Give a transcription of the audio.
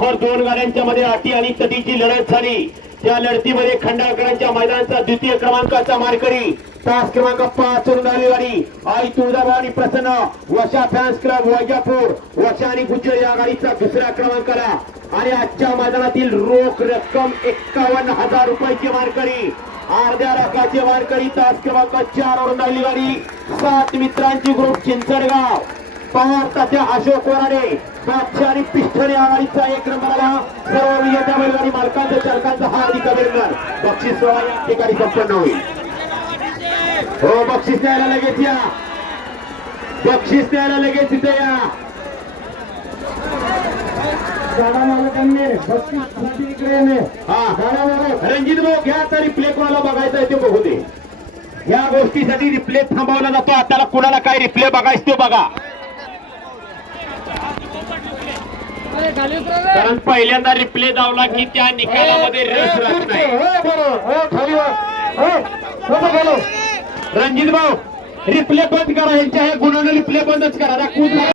तर दोन गाड्यांच्या मध्ये अटी आणि कधीची लढत झाली. त्या लढतीमध्ये खंडाळकरांच्या मैदानाचा द्वितीय क्रमांकाचा मारकरी तास क्रमांक पाच वरून आली गाडी आई तुळजाभवानी प्रसन्न वशा फॅन्स क्लब वैजापूर वशा आणि गुज्जर या गाडीचा दुसऱ्या क्रमांकाला. आणि आजच्या मैदानातील रोख रक्कम एक्कावन्न हजार रुपयाची मारकरी अर्ध्या लाखाची मारकरी तास क्रमांक चार वरून आली गाडी. सात मित्रांची ग्रुप चिंचडगाव तात्या अशोक वराडे बादशाह आणि पिष्ठणे आघाडीचा एक नंबरला सर्व विजेत्या बैलगाडी मालकांचं चालकांचं हार्दिक अभिनंदन. बक्षीस सोहळा या ठिकाणी संपन्न होईल. हो बक्षीस द्यायला लगेच या. बक्षीस द्यायला लगेच इथे या. हा. रणजित भाऊ घ्या तर रिप्ले कोणाला बघायचा आहे ते बघू दे. या गोष्टीसाठी रिप्ले थांबवला जातो. आता कुणाला काय रिप्ले बघायचं ते बघा. कारण पहिल्यांदा रिप्ले धावला की त्या निकालामध्ये रस राहत नाही. हो बरोबर हो खाली वा. हो कसं गेलो रणजित भाऊ रिप्ले बंद करा यांच्या गुन्ह्याने रिप्ले बंदच करा.